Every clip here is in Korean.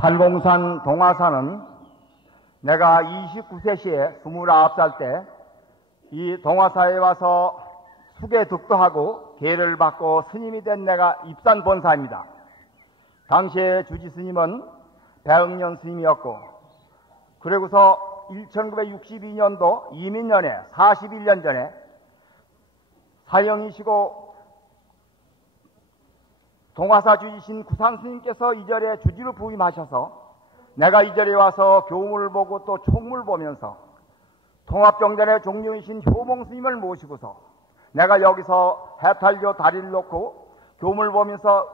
팔공산 동화사는 내가 29세 시에 29살 때 이 동화사에 와서 수계 득도하고 계를 받고 스님이 된 내가 입산 본사입니다. 당시에 주지 스님은 배응년 스님이었고, 그리고서 1962년도 이민년에 41년 전에 사형이시고 동화사 주지신 구산 스님께서 이 절에 주지로 부임하셔서 내가 이 절에 와서 교문을 보고 또 총무를 보면서 통합정전의 종룡이신 효봉 스님을 모시고서 내가 여기서 해탈교 다리를 놓고 교문을 보면서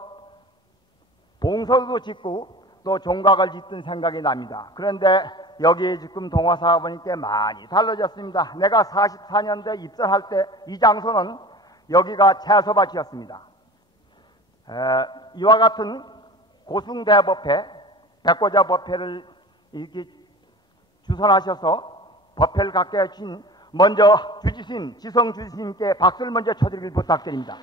봉서도 짓고 또 종각을 짓던 생각이 납니다. 그런데 여기에 지금 동화사가 보니까 많이 달라졌습니다. 내가 44년대 입선할 때 이 장소는 여기가 채소밭이었습니다. 이와 같은 고승대법회, 백고자법회를 이렇게 주선하셔서 법회를 갖게 해주신 먼저 주지스님, 지성주지스님께 박수를 먼저 쳐드리길 부탁드립니다.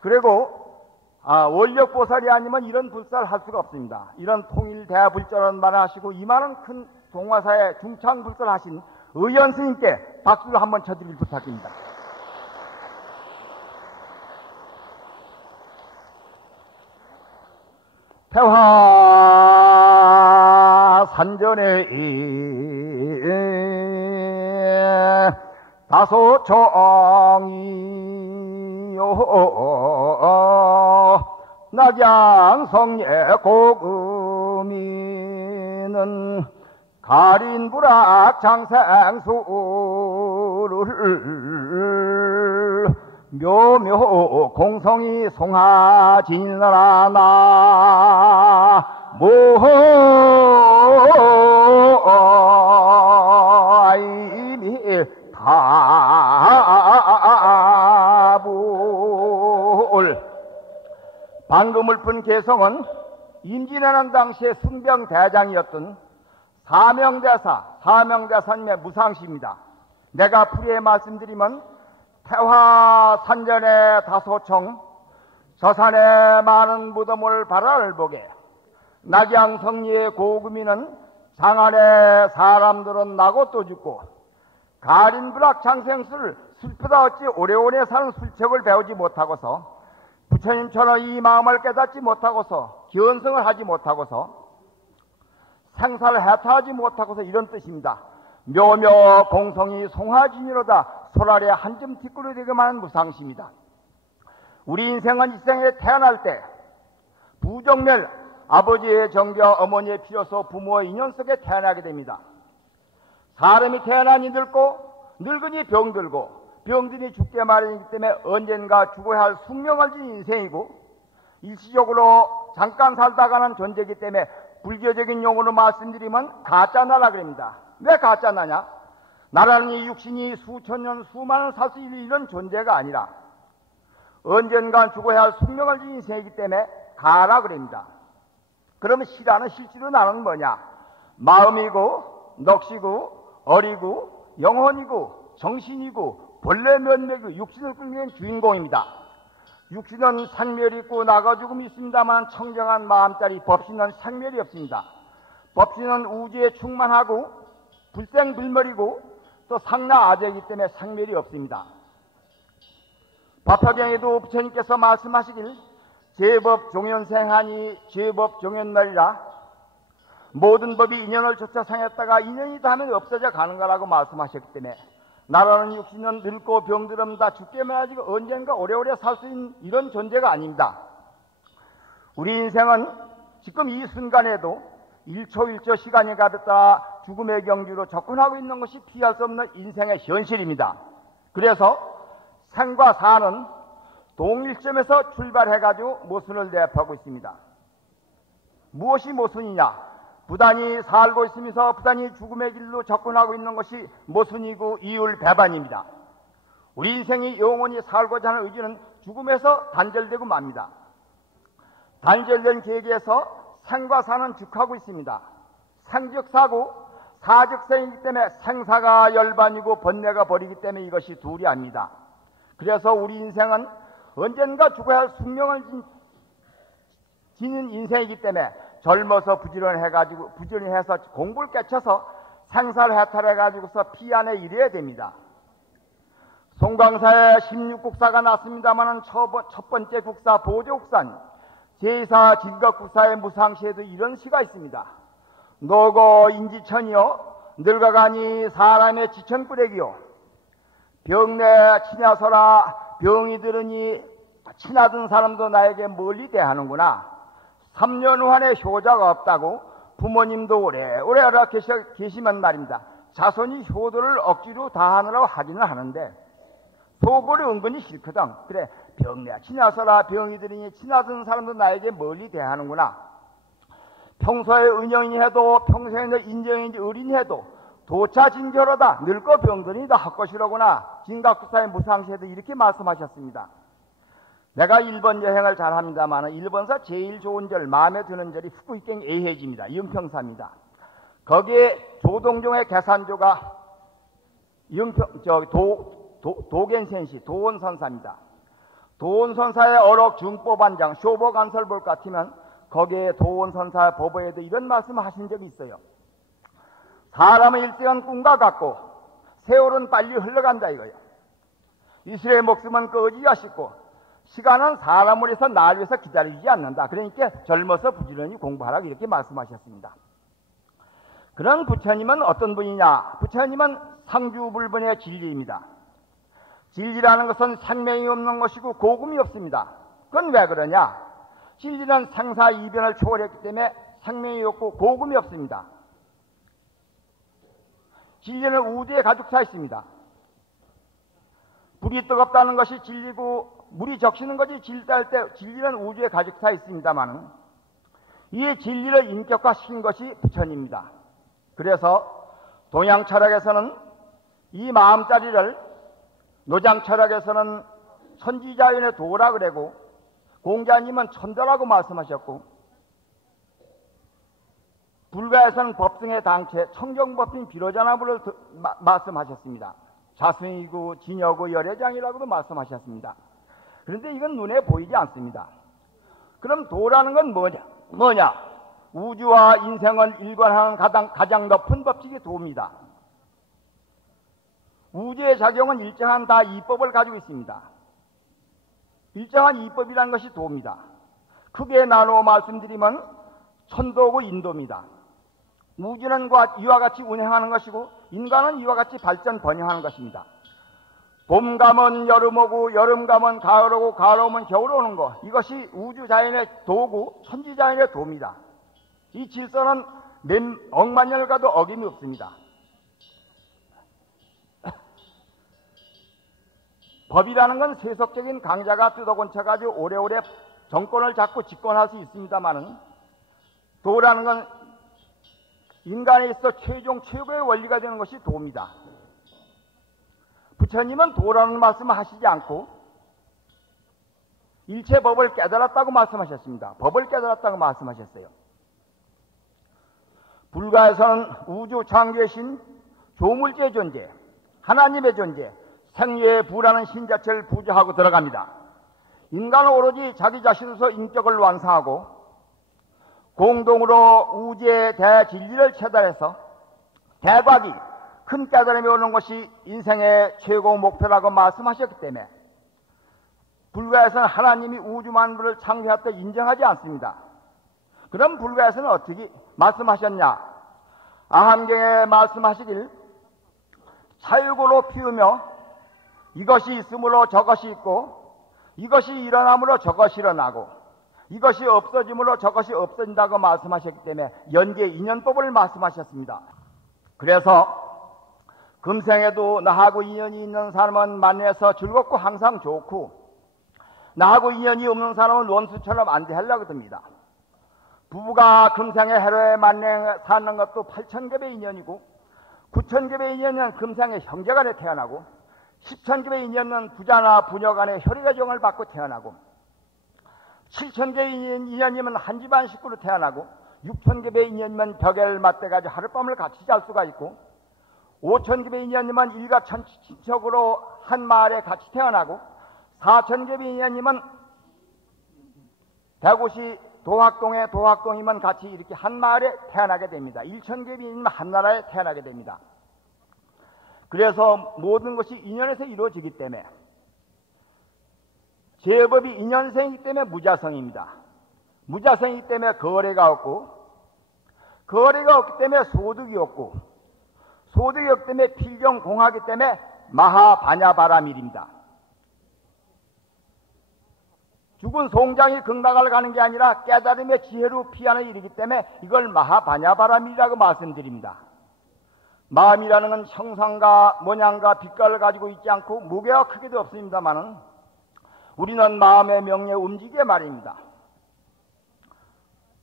그리고 원력보살이 아니면 이런 불사를 할 수가 없습니다. 이런 통일대불전원 말을 하시고 이만한 큰 동화사에 중창불사를 하신 의연스님께 박수를 한번 쳐드리길 부탁드립니다. 태화 산전에 다소청이요 낙양성예 고금이는 가린불악 장생수를 묘묘 공성이 송하지니라 나 모이미 다불. 방금을 푼 개성은 임진왜란 당시에 순병대장이었던 사명대사님의 무상시입니다. 내가 풀이에 말씀드리면 태화산전의 다소청, 저산의 많은 무덤을 바라를 보게, 낙양성리의 고금이는 장안의 사람들은 나고 또 죽고, 가린불악 장생수를 슬프다 어찌 오래오래 사는 술책을 배우지 못하고서, 부처님처럼 이 마음을 깨닫지 못하고서, 기원성을 하지 못하고서, 생사를 해탈하지 못하고서 이런 뜻입니다. 묘묘 공성이 송하지니로다 소라리 한 점 티끌이 되게만 하는 무상시입니다. 우리 인생은 이 생에 태어날 때 부정멸, 아버지의 정죄와 어머니의 필요서 부모의 인연 속에 태어나게 됩니다. 사람이 태어나니 늙고 늙으니 병들고 병들이 죽게 마련이기 때문에 언젠가 죽어야 할 숙명을 진 인생이고 일시적으로 잠깐 살다가는 존재이기 때문에 불교적인 용어로 말씀드리면 가짜나라 그럽니다. 왜 가짜나냐? 나라는 이 육신이 수천 년 수많은 살 수 있는 이런 존재가 아니라 언젠가 죽어야 할 숙명을 진 인생이기 때문에 가라 그럽니다. 그러면 시라는 실제로 나는 뭐냐? 마음이고 넋이고 어리고 영혼이고 정신이고 본래 면목이고 육신을 끌는 주인공입니다. 육신은 생멸이 있고 나가 죽음이 있습니다만 청정한 마음짜리 법신은 생멸이 없습니다. 법신은 우주에 충만하고 불생불멸이고 또 상나아재이기 때문에 생멸이 없습니다. 법화경에도 부처님께서 말씀하시길 제법 종연생하니 제법 종연멸이라 모든 법이 인연을 쫓아 생겼다가 인연이 닿으면 없어져 가는 거라고 말씀하셨기 때문에 나라는 육신은 늙고 병들면 다 죽게만 하지 언젠가 오래오래 살 수 있는 이런 존재가 아닙니다. 우리 인생은 지금 이 순간에도 1초 1초 시간이 가볍다 죽음의 경지로 접근하고 있는 것이 피할 수 없는 인생의 현실입니다. 그래서 생과 사는 동일점에서 출발해가지고 모순을 내포하고 있습니다. 무엇이 모순이냐? 부단히 살고 있으면서 부단히 죽음의 길로 접근하고 있는 것이 모순이고 이율배반입니다. 우리 인생이 영원히 살고자 하는 의지는 죽음에서 단절되고 맙니다. 단절된 계기에서 생과 사는 죽하고 있습니다. 생즉 사고 사즉 생이기 때문에 생사가 열반이고 번뇌가 벌이기 때문에 이것이 둘이 아닙니다. 그래서 우리 인생은 언젠가 죽어야 할 숙명을 지닌 인생이기 때문에 젊어서 부지런해서 공부를 깨쳐서 생사를 해탈해가지고서 피안에 이르어야 됩니다. 송광사에 16국사가 났습니다마는 첫 번째 국사 보조국사인 제2사 진덕국사의 무상시에도 이런 시가 있습니다. 노고 인지천이요 늙어가니 사람의 지천꾸레기요 병내 치냐서라 병이 들으니 친하던 사람도 나에게 멀리 대하는구나. 3년 후안에 효자가 없다고 부모님도 오래오래 알아 계시면 말입니다. 자손이 효도를 억지로 다하느라고 하기는 하는데 속으로 은근히 싫거든. 그래 병내야 친하서라 병이 들으니 친하던 사람도 나에게 멀리 대하는구나. 평소에 은영이 해도 평소에 인정인지 어린이 해도 도차진결하다 늙고 병들니 다 헛것이로구나. 진각국사의 무상시에도 이렇게 말씀하셨습니다. 내가 일본 여행을 잘합니다만 일본사 제일 좋은 절 마음에 드는 절이 후쿠이ken 에이헤지입니다. 영평사입니다. 거기에 조동종의 계산조가 도겐센시 도원선사입니다. 도원선사의 어록 중법안장 쇼보간설 볼 것 같으면 거기에 도원선사 법어에도 이런 말씀을 하신 적이 있어요. 사람의 일생은 꿈과 같고 세월은 빨리 흘러간다 이거예요. 이슬의 목숨은 꺼지기가 쉽고 시간은 사람을 위해서 나를 위해서 기다리지 않는다. 그러니까 젊어서 부지런히 공부하라고 이렇게 말씀하셨습니다. 그런 부처님은 어떤 분이냐? 부처님은 상주불변의 진리입니다. 진리라는 것은 생명이 없는 것이고 고금이 없습니다. 그건 왜 그러냐? 진리는 생사이변을 초월했기 때문에 생명이 없고 고금이 없습니다. 진리는 우주에 가득 차 있습니다. 불이 뜨겁다는 것이 진리고 물이 적시는 것이 진리할 때 진리는 우주에 가득 차 있습니다만 이 진리를 인격화시킨 것이 부처님입니다. 그래서 동양 철학에서는 이 마음자리를 노장 철학에서는 천지자연의 도라 그러고 공자님은 천도라고 말씀하셨고 불가에서는 법승의 당체 청정법인 비로자나무를 말씀하셨습니다. 자승이고 진여고 열애장이라고도 말씀하셨습니다. 그런데 이건 눈에 보이지 않습니다. 그럼 도라는 건 뭐냐? 우주와 인생을 일관하는 가장 높은 법칙이 도입니다. 우주의 작용은 일정한 다 이법을 가지고 있습니다. 일정한 이법이라는 것이 도입니다. 크게 나누어 말씀드리면 천도고 인도입니다. 우주는 이와 같이 운행하는 것이고 인간은 이와 같이 발전 번영하는 것입니다. 봄 가면 여름 오고 여름 가면 가을 오고 가을 오면 겨울 오는 것, 이것이 우주 자연의 도고 천지 자연의 도입니다. 이 질서는 몇 억만 년을 가도 어김이 없습니다. 법이라는 건 세속적인 강자가 뜯어곤쳐가지고 오래오래 정권을 잡고 집권할 수 있습니다만은 도라는 건 인간에 있어 최고의 원리가 되는 것이 도입니다. 부처님은 도라는 말씀을 하시지 않고 일체 법을 깨달았다고 말씀하셨습니다. 법을 깨달았다고 말씀하셨어요. 불가에서는 우주 창조의 신, 조물주의 존재, 하나님의 존재, 생류의 부라는 신 자체를 부조하고 들어갑니다. 인간은 오로지 자기 자신으로서 인격을 완성하고 공동으로 우주의 대진리를 체달해서 대박이 큰 깨달음이 오는 것이 인생의 최고 목표라고 말씀하셨기 때문에 불가에서는 하나님이 우주 만물을 창조했다 인정하지 않습니다. 그럼 불가에서는 어떻게 말씀하셨냐? 아함경에 말씀하시길 차유고로 피우며 이것이 있으므로 저것이 있고 이것이 일어나므로 저것이 일어나고 이것이 없어짐으로 저것이 없어진다고 말씀하셨기 때문에 연계 인연법을 말씀하셨습니다. 그래서 금생에도 나하고 인연이 있는 사람은 만나서 즐겁고 항상 좋고 나하고 인연이 없는 사람은 원수처럼 안 대하려고 듭니다. 부부가 금생에 해로에 만나 사는 것도 8,000겹의 인연이고 9,000겹의 인연은 금생에 형제간에 태어나고 10,000겹의 인연은 부자나 부녀 간에 혈의가정을 받고 태어나고 7,000개의 인연이면 한 집안 식구로 태어나고 6,000겹의 인연이면 벽에를 맞대가지고 하룻밤을 같이 잘 수가 있고 5,000겹의 인연이면 일가천친척으로 한 마을에 같이 태어나고 사천계비인연이면 대구시 도학동에 도학동이면 같이 이렇게 한 마을에 태어나게 됩니다. 일천계비인이면 한 나라에 태어나게 됩니다. 그래서 모든 것이 인연에서 이루어지기 때문에 제법이 인연생이기 때문에 무자성입니다. 무자성이기 때문에 거래가 없고, 거래가 없기 때문에 소득이 없고, 소득이 없기 때문에 필경공하기 때문에 마하반야바라밀입니다. 죽은 송장이 극락을 가는 게 아니라 깨달음의 지혜로 피하는 일이기 때문에 이걸 마하반야바라밀이라고 말씀드립니다. 마음이라는 건 형상과 모양과 빛깔을 가지고 있지 않고 무게가 크게도 없습니다만은 우리는 마음의 명령에 움직이게 말입니다.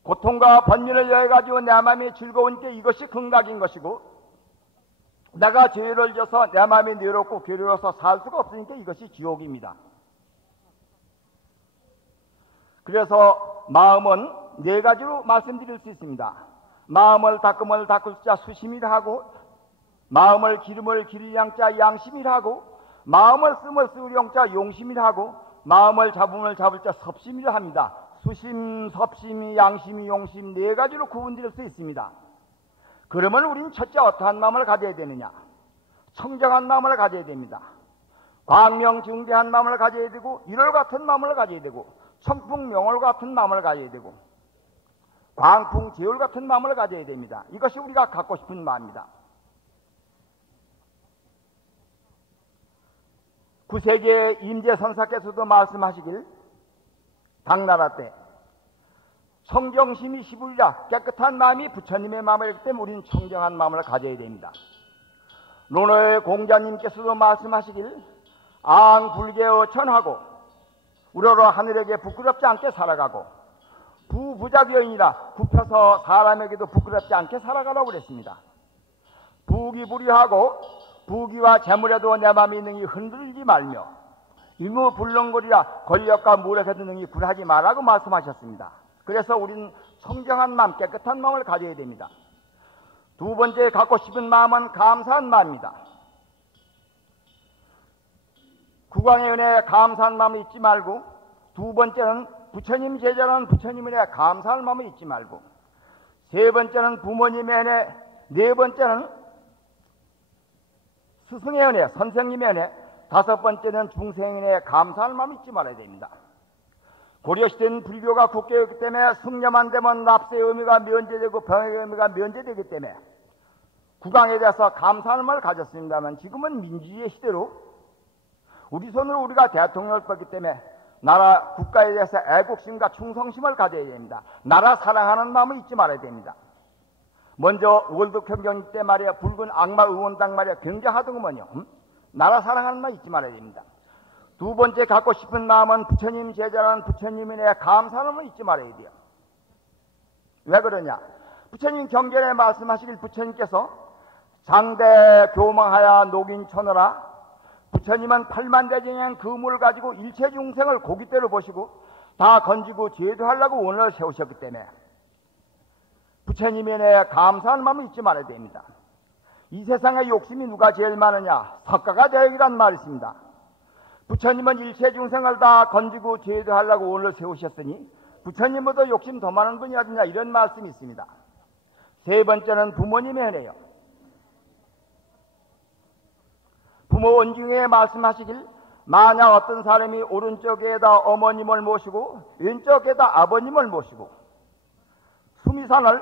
고통과 번민을 여해가지고 내 마음이 즐거운 게 이것이 극락인 것이고, 내가 죄를 져서 내 마음이 외롭고 괴로워서 살 수가 없으니까 이것이 지옥입니다. 그래서 마음은 네 가지로 말씀드릴 수 있습니다. 마음을 닦음을 닦을 자 수심이라 하고, 마음을 기름을 기릴 양자 양심이라 하고, 마음을 쓰물 쓰울 영자 용심이라 하고, 마음을 잡음을 잡을 자 섭심이라 합니다. 수심, 섭심, 양심, 용심 네 가지로 구분될 수 있습니다. 그러면 우리는 첫째 어떠한 마음을 가져야 되느냐? 청정한 마음을 가져야 됩니다. 광명중대한 마음을 가져야 되고, 일월 같은 마음을 가져야 되고, 청풍명월 같은 마음을 가져야 되고, 광풍제월 같은 마음을 가져야 됩니다. 이것이 우리가 갖고 싶은 마음입니다. 9세기의 임재선사께서도 말씀하시길, 당나라 때 청정심이 시불이라 깨끗한 마음이 부처님의 마음이기 때문에 우리는 청정한 마음을 가져야 됩니다. 논어의 공자님께서도 말씀하시길, 앙불개어천하고 우러러 하늘에게 부끄럽지 않게 살아가고, 부부작여인이라 굽혀서 사람에게도 부끄럽지 않게 살아가라고 그랬습니다. 부기불이하고 부귀와 재물에도 내 마음이 능히 흔들리지 말며, 유무불능거리라 권력과 물에서도 능히 굴하지 말라고 말씀하셨습니다. 그래서 우리는 청정한 마음, 깨끗한 마음을 가져야 됩니다. 두 번째 갖고 싶은 마음은 감사한 마음입니다. 국왕의 은혜에 감사한 마음을 잊지 말고, 두 번째는 부처님 제자라는 부처님의 은혜에 감사할 마음을 잊지 말고, 세 번째는 부모님의 은혜, 네 번째는 스승의 은혜, 선생님의 은혜, 다섯 번째는 중생의 은혜에 감사할 마음을 잊지 말아야 됩니다. 고려시대는 불교가 국교였기 때문에 승려만 되면 납세의 의미가 면제되고 병의 의미가 면제되기 때문에 국왕에 대해서 감사할 마음을 가졌습니다만, 지금은 민주주의 시대로 우리 손으로 우리가 대통령을 뽑기 때문에 나라 국가에 대해서 애국심과 충성심을 가져야 됩니다. 나라 사랑하는 마음을 잊지 말아야 됩니다. 먼저 월드평전 때 말이야, 붉은 악마 의원당 말이야 굉장하더구먼요. 나라 사랑하는 마음 잊지 말아야 됩니다. 두 번째 갖고 싶은 마음은 부처님 제자라는 부처님에 감사하는 마음을 잊지 말아야 돼요. 왜 그러냐? 부처님 경전에 말씀하시길, 부처님께서 장대 교망하여 녹인 천하라, 부처님은 8만대중의 그물을 가지고 일체 중생을 고깃대로 보시고 다 건지고 제도하려고 원을 세우셨기 때문에 부처님에 대해 감사하는 마음을 잊지 말아야 됩니다. 이 세상에 욕심이 누가 제일 많으냐? 석가가 제일이란 말이 있습니다. 부처님은 일체 중생을 다 건지고 제도하려고 원을 세우셨으니 부처님보다 욕심 더 많은 분이 어디냐? 이런 말씀이 있습니다. 세 번째는 부모님의 은혜요. 부모 원중에 말씀하시길, 만약 어떤 사람이 오른쪽에다 어머님을 모시고 왼쪽에다 아버님을 모시고 수미산을,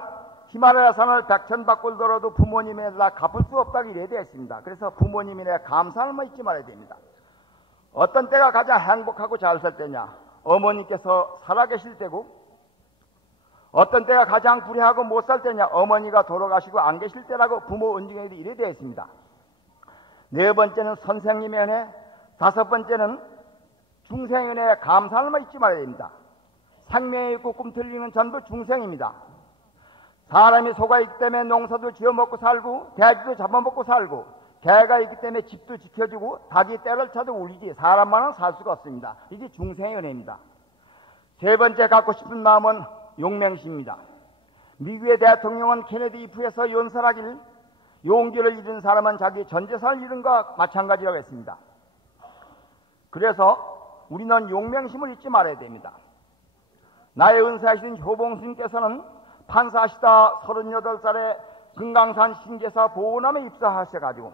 히말라야산을 백천박골 돌아도 부모님에다 갚을 수 없다고 이래 되어 있습니다. 그래서 부모님에 대해 감사함을 잊지 말아야 됩니다. 어떤 때가 가장 행복하고 잘 살 때냐? 어머니께서 살아계실 때고, 어떤 때가 가장 불행하고 못 살 때냐? 어머니가 돌아가시고 안 계실 때라고 부모 원중에도 이래 되어 있습니다. 네 번째는 선생님의 은혜, 다섯 번째는 중생의 은혜에 감사함을 잊지 말아야 됩니다. 생명이 있고 꿈틀리는 전부 중생입니다. 사람이 속아 있기 때문에 농사도 지어 먹고 살고, 돼지도 잡아먹고 살고, 개가 있기 때문에 집도 지켜주고, 닭이 때를 쳐도 울리지 사람만은 살 수가 없습니다. 이게 중생의 은혜입니다. 세 번째 갖고 싶은 마음은 용맹심입니다. 미국의 대통령은 케네디 이프에서 연설하길, 용기를 잃은 사람은 자기 전 재산을 잃은 것과 마찬가지라고 했습니다. 그래서 우리는 용맹심을 잊지 말아야 됩니다. 나의 은사이신 효봉스님께서는 판사시다 38살에 금강산 신계사 보호남에 입사하셔가지고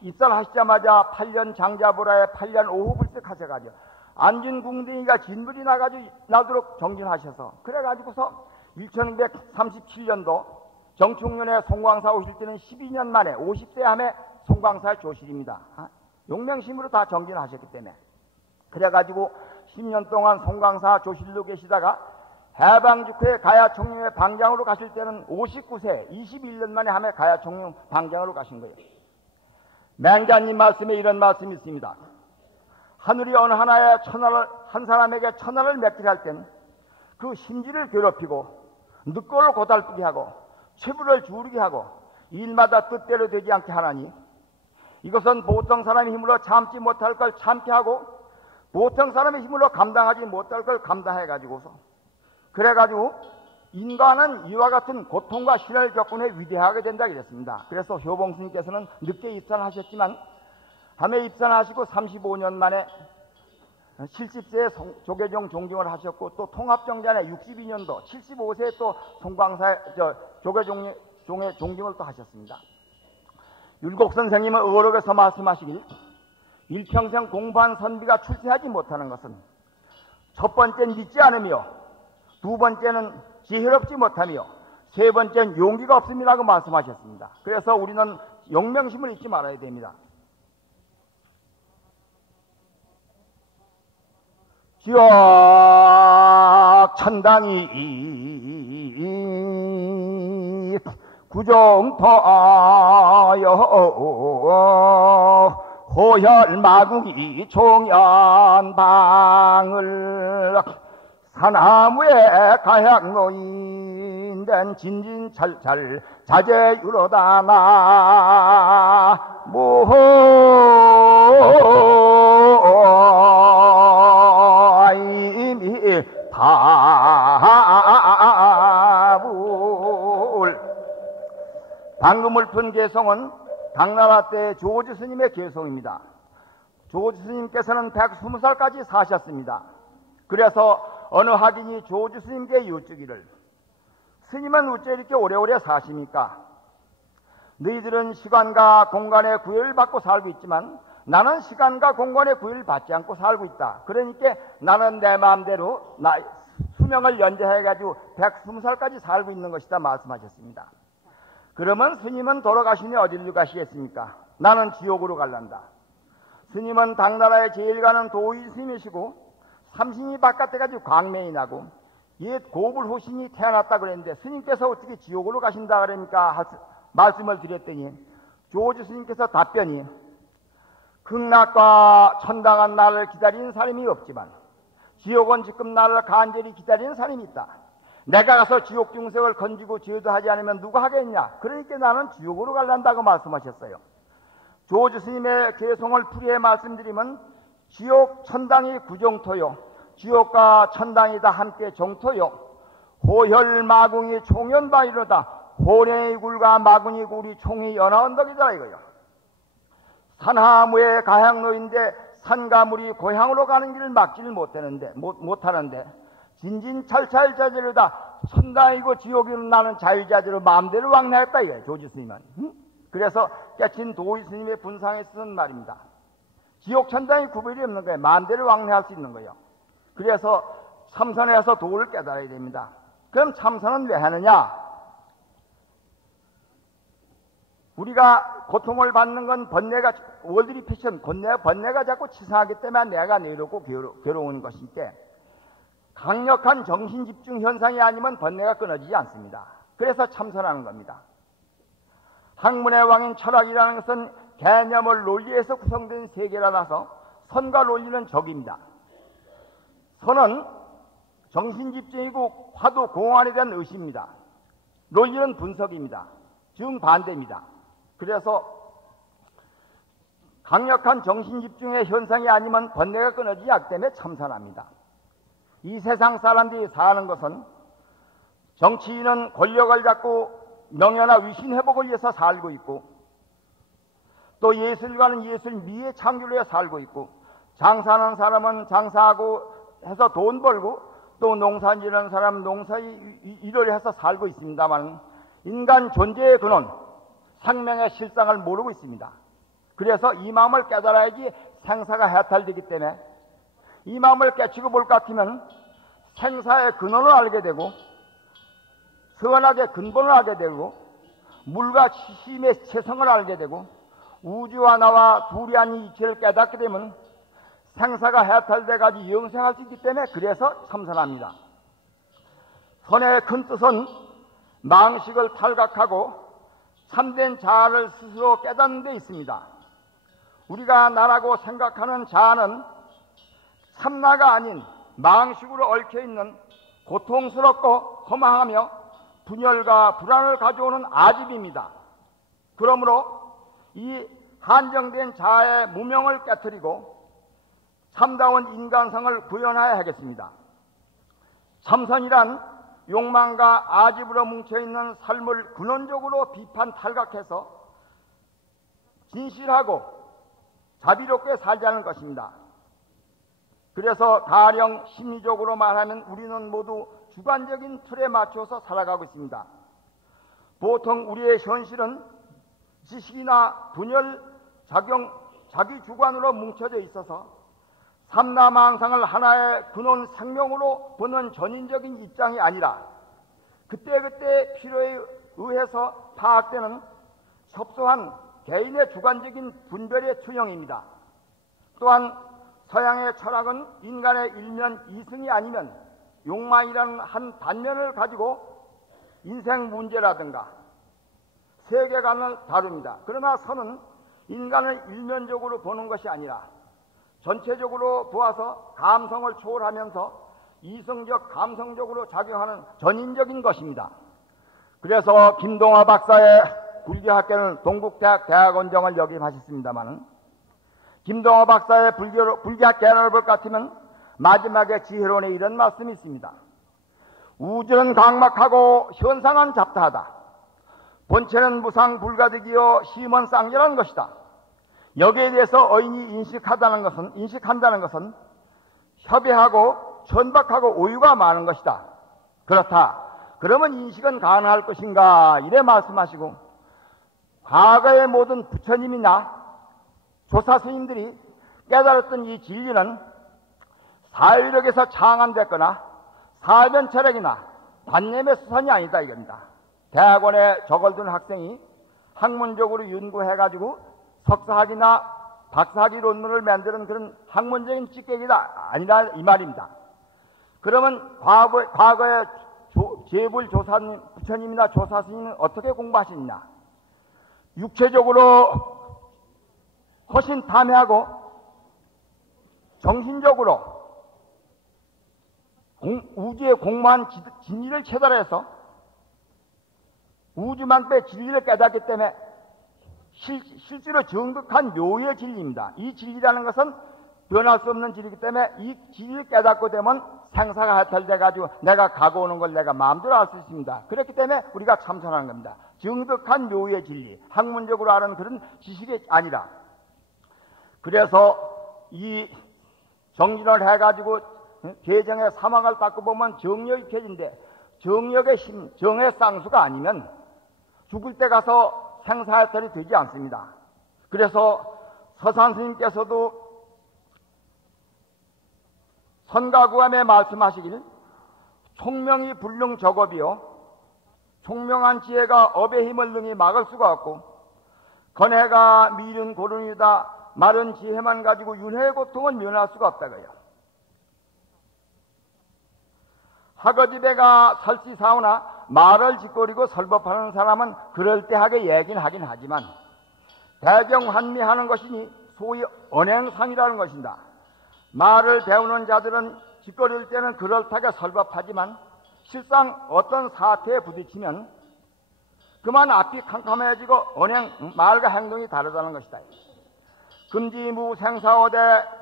입사를 하시자마자 8년 장자보라에 8년 오후불색 하셔가지고 앉은 궁뎅이가 진물이 나도록 정진하셔서 그래가지고서 1937년도 정충년에 송광사 오실 때는 12년 만에 50세 함에 송광사 조실입니다. 용맹심으로 다 정진하셨기 때문에 그래가지고 10년 동안 송광사 조실로 계시다가 해방 직후에 가야총룡의 방장으로 가실 때는 59세 21년 만에 함에 가야총룡 방장으로 가신 거예요. 맹자님 말씀에 이런 말씀이 있습니다. 하늘이 어느 하나의 천하를 한 사람에게 천하를 맺기를 할 땐 그 심지를 괴롭히고 늑골을 고달프게 하고 체부를 주르게 하고 일마다 뜻대로 되지 않게 하나니 이것은 보통 사람의 힘으로 참지 못할 걸 참게 하고 보통 사람의 힘으로 감당하지 못할 걸 감당해 가지고서 그래가지고 인간은 이와 같은 고통과 시련을 겪은 후에 위대하게 된다 이랬습니다. 그래서 효봉스님께서는 늦게 입산을 하셨지만 함에 입산하시고 35년 만에 70세에 조계종 종경을 하셨고 또 통합정전에 62년도 75세에 또 송광사에 조계종의 종경을 또 하셨습니다. 율곡 선생님은 의록에서 말씀하시길 일평생 공부한 선비가 출세하지 못하는 것은 첫 번째는 믿지 않으며 두 번째는 지혜롭지 못하며 세 번째는 용기가 없음이라고 말씀하셨습니다. 그래서 우리는 용맹심을 잊지 말아야 됩니다. 지옥 천당이 구종터여 호혈마궁이 총연방을 사나무에 가향노인된 진진찰찰 자제유로다 나무 이미 다불 방금을 푼 개성은 당나라 때 조지 스님의 개성입니다. 조지 스님께서는 120살까지 사셨습니다. 그래서 어느 학인이 조지 스님께 여쭈기를 스님은 어째 이렇게 오래오래 사십니까? 너희들은 시간과 공간의 구애를 받고 살고 있지만 나는 시간과 공간의 구애를 받지 않고 살고 있다. 그러니까 나는 내 마음대로 수명을 연장해가지고 120살까지 살고 있는 것이다 말씀하셨습니다. 그러면 스님은 돌아가시니 어디로 가시겠습니까? 나는 지옥으로 갈란다. 스님은 당나라의 제일 가는 도의 스님이시고 삼신이 바깥에 가지고 광명이 나고 옛 고불호신이 태어났다 그랬는데 스님께서 어떻게 지옥으로 가신다 그러니까 말씀을 드렸더니 조지 스님께서 답변이 극락과 천당한 나를 기다리는 사람이 없지만 지옥은 지금 나를 간절히 기다리는 사람이 있다. 내가 가서 지옥 중생을 건지고 죄도 하지 않으면 누가 하겠냐. 그러니까 나는 지옥으로 갈란다고 말씀하셨어요. 조지 스님의 개성을 풀이해 말씀드리면 지옥 천당이 구정토요 지옥과 천당이 다 함께 정토요 호혈마궁이 총연방이로다. 호랭이 굴과 마궁이 굴이 총이 연화언덕이다 이거요. 산하무의 가향로인데 산과 물이 고향으로 가는 길을 막지를 못하는데 진진찰찰 자재로다. 천당이고 지옥이면 나는 자유자재로 마음대로 왕래했다 이거예요. 조지 스님은. 그래서 깨친 도의 스님의 분상에 쓰는 말입니다. 지옥 천당이 구별이 없는 거예요. 마음대로 왕래할 수 있는 거예요. 그래서 참선에 와서 도를 깨달아야 됩니다. 그럼 참선은 왜 하느냐? 우리가 고통을 받는 건 번뇌가 월드리 패션 번뇌가 자꾸 치사하기 때문에 내가 내롭고 괴로운 것인데 강력한 정신집중 현상이 아니면 번뇌가 끊어지지 않습니다. 그래서 참선하는 겁니다. 학문의 왕인 철학이라는 것은 개념을 논리에서 구성된 세계라서 선과 논리는 적입니다. 선은 정신집중이고 화두 공안에 대한 의식입니다. 논리는 분석입니다. 정반대입니다. 그래서 강력한 정신집중의 현상이 아니면 번뇌가 끊어지지 않기 때문에 참선합니다. 이 세상 사람들이 사는 것은 정치인은 권력을 잡고 명예나 위신 회복을 위해서 살고 있고 또 예술가는 예술 미의 창조를 위해 살고 있고 장사하는 사람은 장사하고 해서 돈 벌고, 또 농사지는 사람은 농사 일을 해서 살고 있습니다만, 인간 존재의 근원, 생명의 실상을 모르고 있습니다. 그래서 이 마음을 깨달아야지 생사가 해탈되기 때문에, 이 마음을 깨치고 볼 것 같으면 생사의 근원을 알게 되고, 선악의 근본을 알게 되고, 물과 힘의 체성을 알게 되고, 우주와 나와 둘이 아닌 이치를 깨닫게 되면 생사가 해탈돼가지고 영생할 수 있기 때문에, 그래서 참선합니다. 선의 큰 뜻은 망식을 탈각하고 참된 자아를 스스로 깨닫는 데 있습니다. 우리가 나라고 생각하는 자아는 참나가 아닌 망식으로 얽혀있는 고통스럽고 허망하며 분열과 불안을 가져오는 아집입니다. 그러므로 이 한정된 자아의 무명을 깨트리고 참다운 인간성을 구현해야 하겠습니다. 참선이란 욕망과 아집으로 뭉쳐있는 삶을 근원적으로 비판 탈각해서 진실하고 자비롭게 살자는 것입니다. 그래서 가령 심리적으로 말하면 우리는 모두 주관적인 틀에 맞춰서 살아가고 있습니다. 보통 우리의 현실은 지식이나 분열, 작용, 자기 주관으로 뭉쳐져 있어서 삼라망상을 하나의 근원 생명으로 보는 전인적인 입장이 아니라 그때그때 필요에 의해서 파악되는 협소한 개인의 주관적인 분별의 투영입니다. 또한 서양의 철학은 인간의 일면 이승이 아니면 욕망이라는 한 단면을 가지고 인생 문제라든가 세계관을 다룹니다. 그러나 선은 인간을 일면적으로 보는 것이 아니라 전체적으로 보아서 감성을 초월하면서 이성적, 감성적으로 작용하는 전인적인 것입니다. 그래서 김동화 박사의 불교학계는 동국대학 대학원장을 역임하셨습니다만, 김동화 박사의 불교학 개론을 볼 것 같으면 마지막에 지혜론에 이런 말씀이 있습니다. 우주는 강막하고 현상은 잡다하다. 본체는 무상 불가득이요 시음은 쌍절한 것이다. 여기에 대해서 어인이 인식한다는 것은 협의하고 천박하고 오유가 많은 것이다. 그렇다. 그러면 인식은 가능할 것인가? 이래 말씀하시고, 과거의 모든 부처님이나 조사 스님들이 깨달았던 이 진리는 사유력에서 창안됐거나 사변 철학이나 단념의 수산이 아니다 이겁니다. 대학원에 적어둔 학생이 학문적으로 연구해가지고 석사학위나 박사학위 논문을 만드는 그런 학문적인 찌개기가 아니라 이 말입니다. 그러면 과거의 재불 조사님, 부처님이나 조사 스님은 어떻게 공부하셨냐? 육체적으로 훨씬 탐해하고 정신적으로 우주의 공무한 진리를 체달해서 우주만큼의 진리를 깨닫기 때문에 실제로 정득한 묘의 진리입니다. 이 진리라는 것은 변할 수 없는 진리이기 때문에 이 진리를 깨닫고 되면 생사가 해탈돼가지고 내가 가고 오는 걸 내가 마음대로 알 수 있습니다. 그렇기 때문에 우리가 참선하는 겁니다. 정득한 묘의 진리, 학문적으로 아는 그런 지식이 아니라. 그래서 이 정진을 해가지고 계정의 사망을 닦고 보면 정력이 켜진데, 정력의 힘, 정의 쌍수가 아니면 죽을 때 가서 생사해탈이 되지 않습니다. 그래서 서산 스님께서도 선가구함에 말씀하시길, 총명이 불능 적업이요 총명한 지혜가 업의 힘을 능히 막을 수가 없고, 건해가 미른 고른이다 마른 지혜만 가지고 윤회의 고통을 면할 수가 없다고요. 하거지배가 설시사오나 말을 짓거리고 설법하는 사람은 그럴듯하게 얘기는 하긴 하지만 대경환미하는 것이니 소위 언행상이라는 것입니다. 말을 배우는 자들은 짓거릴 때는 그럴듯하게 설법하지만 실상 어떤 사태에 부딪히면 그만 앞이 캄캄해지고 말과 행동이 다르다는 것이다. 금지무 생사어대,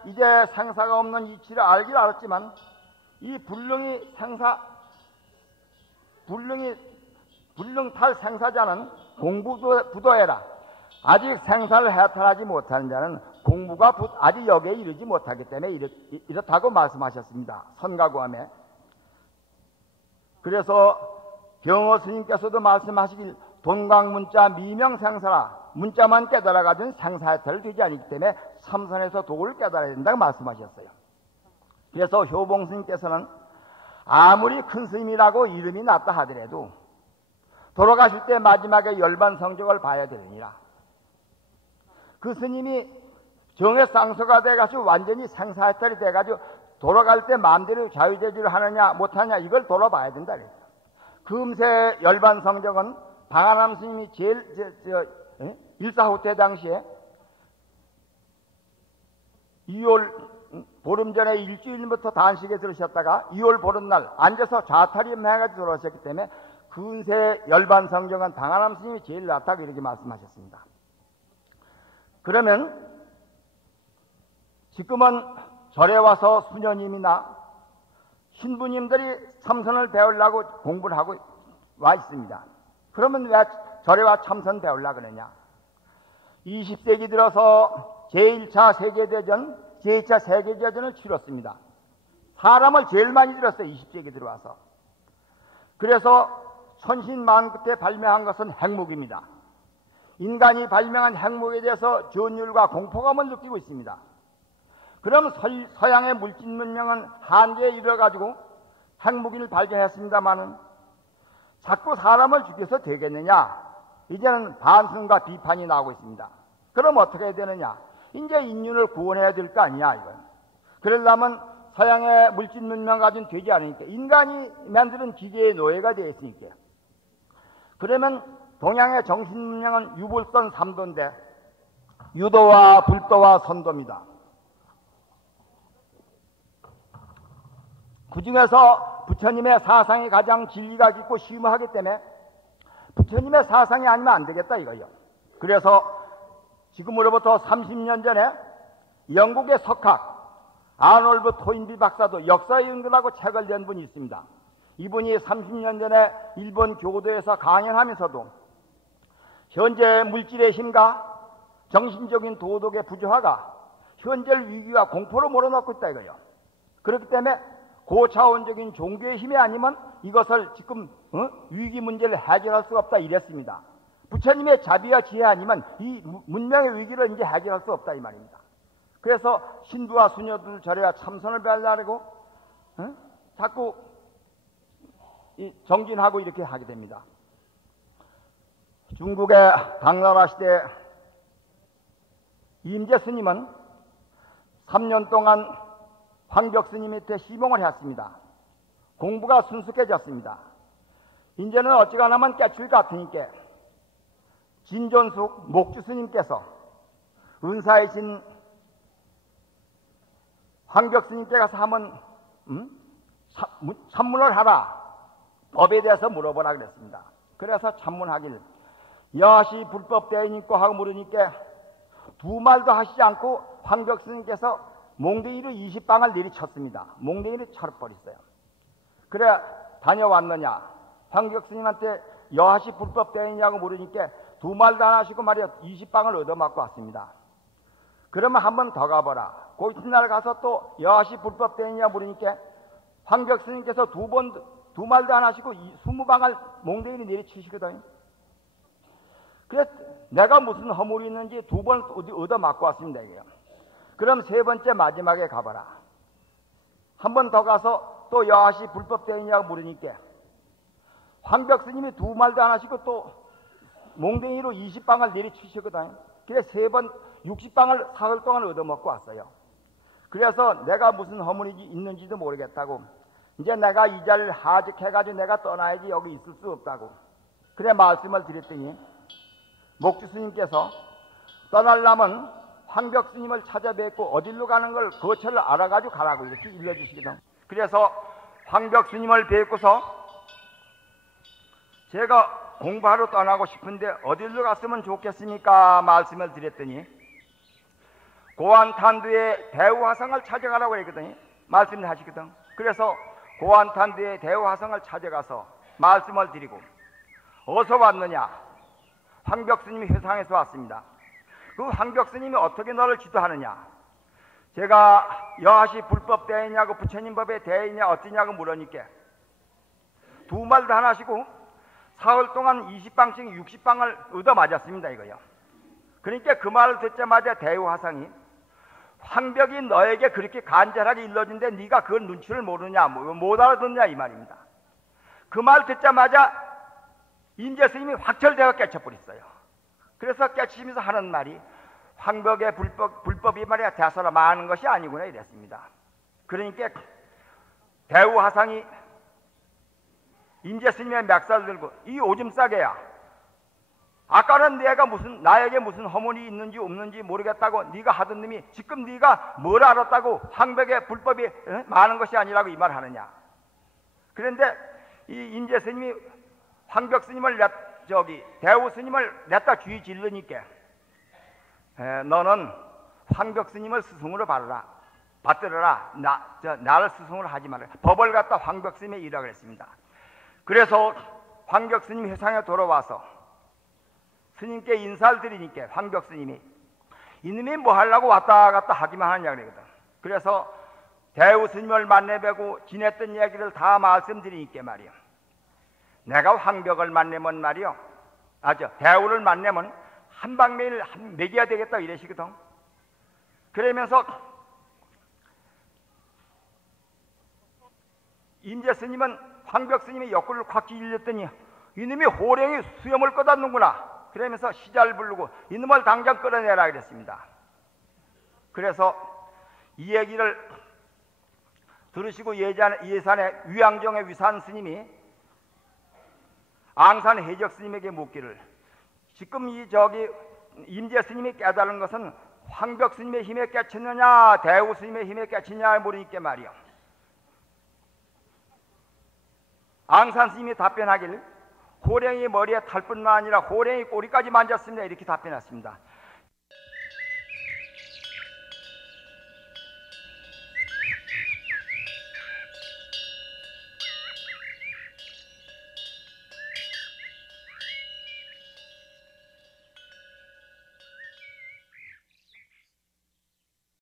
이제 생사가 없는 이치를 알긴 알았지만 이 불능탈 생사자는 공부부도해라. 아직 생사를 해탈하지 못하는 자는 공부가 아직 여기에 이르지 못하기 때문에 이렇다고 말씀하셨습니다. 선가구함에. 그래서 경호 스님께서도 말씀하시길 돈광문자 미명생사라, 문자만 깨달아가지고 생사해탈을 되지 않기 때문에 삼선에서 도를 깨달아야 된다고 말씀하셨어요. 그래서 효봉 스님께서는 아무리 큰 스님이라고 이름이 났다 하더라도 돌아가실 때 마지막에 열반 성적을 봐야 되느니라. 그 스님이 정의 쌍서가 돼가지고 완전히 생사해탈이 돼가지고 돌아갈 때 마음대로 자유재주를 하느냐 못하느냐 이걸 돌아봐야 된다 그랬어요. 금세 열반 성적은 방아남 스님이 제일 일사후퇴 당시에 2월 보름 전에 일주일부터 단식에 들으셨다가 2월 보름날 앉아서 자타리해가지고 돌아오셨기 때문에 근세 열반 성적은 방아남 스님이 제일 낫다고 이렇게 말씀하셨습니다. 그러면 지금은 절에 와서 수녀님이나 신부님들이 참선을 배우려고 공부를 하고 와 있습니다. 그러면 왜 절에 와 참선 배우려고 그러냐? 20세기 들어서 제1차 세계대전, 제2차 세계대전을 치렀습니다. 사람을 제일 많이 들었어요. 20세기 들어와서. 그래서 천신만 끝에 발명한 것은 핵무기입니다. 인간이 발명한 핵무기에 대해서 전율과 공포감을 느끼고 있습니다. 그럼 서양의 물질 문명은 한계에 이르러가지고 핵무기를 발견했습니다마는 자꾸 사람을 죽여서 되겠느냐? 이제는 반성과 비판이 나오고 있습니다. 그럼 어떻게 해야 되느냐? 이제 인륜을 구원해야 될 거 아니야, 이건. 그러려면 서양의 물질 문명 가지고는 되지 않으니까 인간이 만드는 기계의 노예가 되어 있으니까. 그러면 동양의 정신 문명은 유불선 3도인데 유도와 불도와 선도입니다. 그 중에서 부처님의 사상이 가장 진리가 깊고 심오하기 때문에 부처님의 사상이 아니면 안 되겠다 이거예요. 그래서 지금으로부터 30년 전에 영국의 석학 아놀드 토인비 박사도 역사의 연구라고 책을 낸 분이 있습니다. 이분이 30년 전에 일본 교도에서 강연하면서도 현재 물질의 힘과 정신적인 도덕의 부조화가 현재를 위기와 공포로 몰아넣고 있다 이거예요. 그렇기 때문에 고차원적인 종교의 힘이 아니면 이것을 지금 위기 문제를 해결할 수가 없다 이랬습니다. 부처님의 자비와 지혜 아니면 이 문명의 위기를 이제 해결할 수 없다 이 말입니다. 그래서 신부와 수녀들 절에야 참선을 배우려고 자꾸 정진하고 이렇게 하게 됩니다. 중국의 당나라 시대 임재 스님은 3년 동안 황벽 스님 밑에 시봉을 했습니다. 공부가 순숙해졌습니다. 이제는 어찌가나면 깨출 같으니까 진존숙 목주 스님께서 은사이신 황벽 스님께 가서 한번 참문을 하라. 법에 대해서 물어보라 그랬습니다. 그래서 참문하길 여하시 불법 대인인고 하고 물으니까 두 말도 하시지 않고 황벽 스님께서 몽둥이로 20방을 내리쳤습니다. 몽둥이를 쳐버렸어요. 그래 다녀왔느냐? 황벽 스님한테 여하시 불법 대인이냐고 물으니까 두 말도 안 하시고 말이야 20방을 얻어맞고 왔습니다. 그러면 한 번 더 가보라. 그 이튿날 가서 또 여하시 불법 대인이냐 물으니까 황벽 스님께서 두 말도 안 하시고 20방을 몽둥이로 내리치시거든요. 그래서 내가 무슨 허물이 있는지 두 번 얻어맞고 왔습니다. 이게요. 그럼 세 번째 마지막에 가봐라. 한 번 더 가서 또 여하시 불법 대인이냐고 물으니까 황벽 스님이 두 말도 안 하시고 또 몽둥이로 20방을 내리치시거든요. 그래서 세 번 60방을 사흘 동안 얻어먹고 왔어요. 그래서 내가 무슨 허물이 있는지도 모르겠다고 이제 내가 이 자리를 하직해가지고 내가 떠나야지 여기 있을 수 없다고 그래 말씀을 드렸더니 목주 스님께서 떠나려면 황벽 스님을 찾아뵙고 어디로 가는 걸 거처를 알아가지고 가라고 이렇게 일러주시거든. 그래서 황벽 스님을 뵙고서 제가 공부하러 떠나고 싶은데 어디로 갔으면 좋겠습니까? 말씀을 드렸더니 고안탄두의 대우화성을 찾아가라고 했거든요. 말씀을 하시거든. 그래서 고안탄두의 대우화성을 찾아가서 말씀을 드리고 어디서 왔느냐? 황벽 스님이 회상에서 왔습니다. 그 황벽 스님이 어떻게 너를 지도하느냐? 제가 여하시 불법 대이냐고 부처님 법에 대이냐 어찌냐고 물으니까 두 말 다 하시고 사흘 동안 20방씩 60방을 얻어맞았습니다 이거요. 그러니까 그 말을 듣자마자 대우화상이 황벽이 너에게 그렇게 간절하게 일러준데 네가 그 눈치를 모르냐 못 알아듣냐 이 말입니다. 그 말 듣자마자 임재 스님이 확철대어 깨쳐버렸어요. 그래서 깨치면서 하는 말이 황벽의 불법이 말이야 대서라 많은 것이 아니구나 이랬습니다. 그러니까 대우화상이 임재 스님의 맥살을 들고 이 오줌 싸개야, 아까는 내가 나에게 무슨 허물이 있는지 없는지 모르겠다고 네가 하던 놈이 지금 네가 뭘 알았다고 황벽의 불법이 많은 것이 아니라고 이 말 하느냐. 그런데 이 임재 스님이 황벽 스님을 대우 스님을 냈다 주의 질르니까 너는 황벽 스님을 스승으로 받들어라. 나를 스승으로 하지 말라. 법을 갖다 황벽 스님에 이라고 했습니다. 그래서 황벽 스님 회상에 돌아와서 스님께 인사를 드리니까 황벽 스님이 이놈이 뭐 하려고 왔다 갔다 하기만 하냐 그러거든. 그래서 대우 스님을 만나뵈고 지냈던 얘기를 다 말씀드리니까 말이요. 내가 황벽을 만나면 말이요. 대우를 만나면 한방매일 먹여야 되겠다 이러시거든. 그러면서 임재 스님은 황벽 스님의 옆구리를 콱 찔렸더니 이놈이 호랭이 수염을 꺼닫는구나. 그러면서 시자를 부르고 이놈을 당장 끌어내라 그랬습니다. 그래서 이 얘기를 들으시고 예산의 위양정의 위산 스님이 앙산 해적 스님에게 묻기를 지금 임재 스님이 깨달은 것은 황벽 스님의 힘에 깨쳤느냐 대우 스님의 힘에 깨치냐 모르니까 말이요. 앙산 스님이 답변하길 호랭이 머리에 탈뿐만 아니라 호랭이 꼬리까지 만졌습니다 이렇게 답변했습니다.